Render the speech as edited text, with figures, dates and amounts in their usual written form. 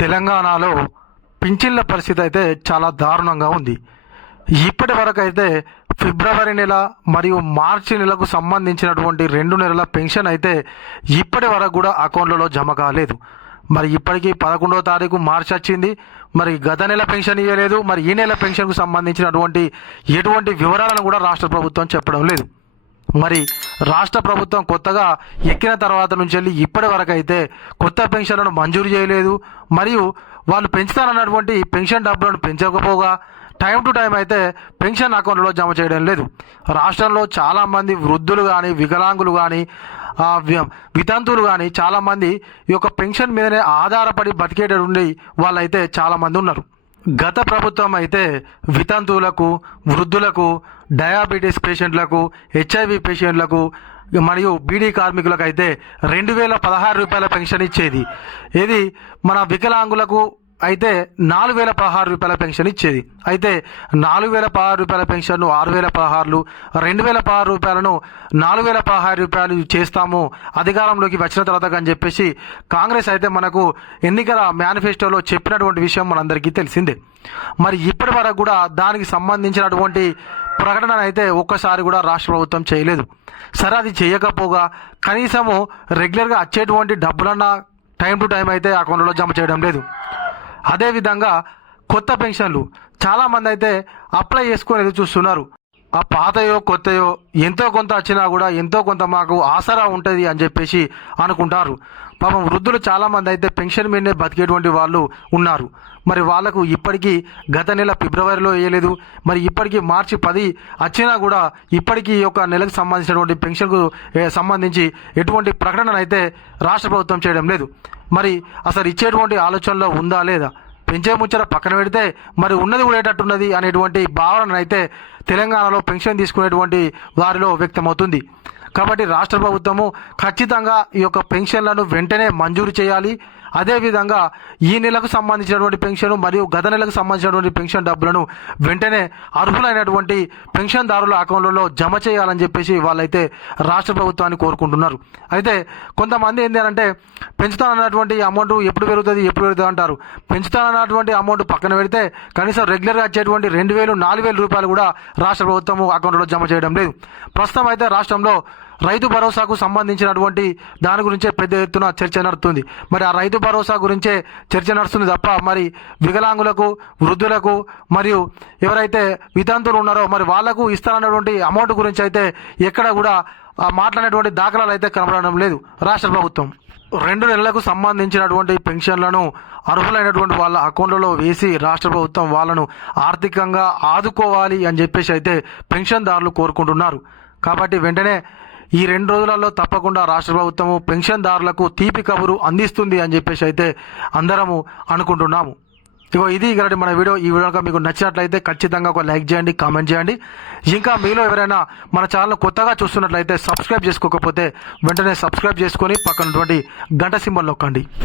తెలంగాణలో పింఛన్ల పరిస్థితి అయితే చాలా దారుణంగా ఉంది. ఇప్పటి వరకు అయితే ఫిబ్రవరి నెల మరియు మార్చి నెలకు సంబంధించినటువంటి 2 నెలల పెన్షన్ అయితే ఇప్పటి వరకు కూడా అకౌంట్లలో జమ కాలేదు. మరి ఇప్పటికీ 11వ తారీఖు మార్చి వచ్చింది. మరి గత నెల పెన్షన్ ఇవ్వలేదు. మరి ఈ నెల పెన్షన్కు సంబంధించినటువంటి ఎటువంటి వివరాలను కూడా రాష్ట్ర ప్రభుత్వం చెప్పడం లేదు. మరి రాష్ట్ర ప్రభుత్వం కొత్తగా ఎక్కిన తర్వాత నుంచి వెళ్ళి ఇప్పటి వరకు అయితే కొత్త పెన్షన్లను మంజూరు చేయలేదు. మరియు వాళ్ళు పెంచుతానన్నటువంటి పెన్షన్ డబ్బులను పెంచకపోగా టైం టు టైం అయితే పెన్షన్ అకౌంట్లో జమ చేయడం లేదు. రాష్ట్రంలో చాలామంది వృద్ధులు కానీ, వికలాంగులు కానీ, వితంతువులు కానీ చాలామంది ఈ యొక్క పెన్షన్ మీదనే ఆధారపడి బతికేటటువంటి వాళ్ళైతే చాలామంది ఉన్నారు. గత ప్రభుత్వం అయితే వితంతువులకు, వృద్ధులకు, డయాబెటీస్ పేషెంట్లకు, హెచ్ఐవి పేషెంట్లకు మరియు బీడీ కార్మికులకు అయితే 2016 రూపాయల పెన్షన్ ఇచ్చేది. ఇది మన వికలాంగులకు అయితే 4016 రూపాయల పెన్షన్ ఇచ్చేది. అయితే 4016 రూపాయల పెన్షన్ను 6016, 2016 రూపాయలను 4016 రూపాయలు చేస్తాము అధికారంలోకి వచ్చిన తర్వాత అని చెప్పేసి కాంగ్రెస్ అయితే మనకు ఎన్నికల మేనిఫెస్టోలో చెప్పినటువంటి విషయం మనందరికీ తెలిసిందే. మరి ఇప్పటి వరకు కూడా దానికి సంబంధించినటువంటి ప్రకటన అయితే ఒక్కసారి కూడా రాష్ట్ర ప్రభుత్వం చేయలేదు. సరే, అది చేయకపోగా కనీసము రెగ్యులర్గా వచ్చేటువంటి డబ్బులన్నా టైం టు టైం అయితే అకౌంట్లో జమ చేయడం లేదు. అదేవిధంగా కొత్త పెన్షన్లు చాలామంది అయితే అప్లై చేసుకొని ఎదురు చూస్తున్నారు. ఆ పాతయో కొత్తయో ఎంతో కొంత వచ్చినా కూడా ఎంతో కొంత మాకు ఆసరా ఉంటుంది అని చెప్పేసి అనుకుంటారు. పాపం వృద్ధులు చాలామంది అయితే పెన్షన్ మీదనే బతికేటువంటి వాళ్ళు ఉన్నారు. మరి వాళ్ళకు ఇప్పటికీ గత నెల ఫిబ్రవరిలో వేయలేదు. మరి ఇప్పటికీ మార్చి 10 వచ్చినా కూడా ఇప్పటికీ ఈ యొక్క నెలకు సంబంధించినటువంటి పెన్షన్కు సంబంధించి ఎటువంటి ప్రకటన అయితే రాష్ట్ర ప్రభుత్వం చేయడం లేదు. మరి అసలు ఇచ్చేటువంటి ఆలోచనలో ఉందా లేదా, పెంచే ముచ్చట పక్కన పెడితే మరి ఉన్నది ఉండేటట్టున్నది అనేటువంటి భావన అయితే తెలంగాణలో పెన్షన్ తీసుకునేటువంటి వారిలో వ్యక్తమవుతుంది. కాబట్టి రాష్ట్ర ప్రభుత్వము ఖచ్చితంగా ఈ యొక్క పెన్షన్లను వెంటనే మంజూరు చేయాలి. అదేవిధంగా ఈ నెలకు సంబంధించినటువంటి పెన్షన్ మరియు గత నెలకు సంబంధించినటువంటి పెన్షన్ డబ్బులను వెంటనే అర్హులైనటువంటి పెన్షన్దారుల అకౌంట్లలో జమ చేయాలని చెప్పేసి వాళ్ళైతే రాష్ట్ర ప్రభుత్వాన్ని కోరుకుంటున్నారు. అయితే కొంతమంది ఏంటి అంటే పెంచుతానన్నటువంటి అమౌంట్ ఎప్పుడు పెరుగుతుంది అంటారు. పెంచుతానన్నటువంటి అమౌంట్ పక్కన పెడితే కనీసం రెగ్యులర్గా వచ్చేటువంటి 2000, 4000 రూపాయలు కూడా రాష్ట్ర ప్రభుత్వం అకౌంట్లో జమ చేయడం లేదు. ప్రస్తుతం అయితే రాష్ట్రంలో రైతు భరోసాకు సంబంధించినటువంటి దాని గురించే పెద్ద ఎత్తున చర్చ నడుస్తుంది. మరి ఆ రైతు భరోసా గురించే చర్చ నడుస్తుంది తప్ప మరి వికలాంగులకు, వృద్ధులకు మరియు ఎవరైతే వితంతువులు ఉన్నారో మరి వాళ్లకు ఇస్తారన్నటువంటి అమౌంట్ గురించి అయితే ఎక్కడ కూడా మాట్లాడేటువంటి దాఖలాలు అయితే కనబడడం లేదు. రాష్ట్ర ప్రభుత్వం 2 నెలలకు సంబంధించినటువంటి పెన్షన్లను అర్హులైనటువంటి వాళ్ళ అకౌంట్లలో వేసి రాష్ట్ర ప్రభుత్వం వాళ్ళను ఆర్థికంగా ఆదుకోవాలి అని చెప్పేసి అయితే పెన్షన్దారులు కోరుకుంటున్నారు. కాబట్టి వెంటనే ఈ 2 రోజులలో తప్పకుండా రాష్ట్ర ప్రభుత్వము పెన్షన్దారులకు తీపి కబురు అందిస్తుంది అని చెప్పేసి అయితే అందరము అనుకుంటున్నాము. ఇది ఇలాంటి మన వీడియో. ఈ వీడియో మీకు నచ్చినట్లయితే ఖచ్చితంగా ఒక లైక్ చేయండి, కామెంట్ చేయండి. ఇంకా మీలో ఎవరైనా మన ఛానల్ కొత్తగా చూస్తున్నట్లయితే సబ్స్క్రైబ్ చేసుకోకపోతే వెంటనే సబ్స్క్రైబ్ చేసుకొని పక్కనటువంటి గంట సింబల్ నొక్కండి.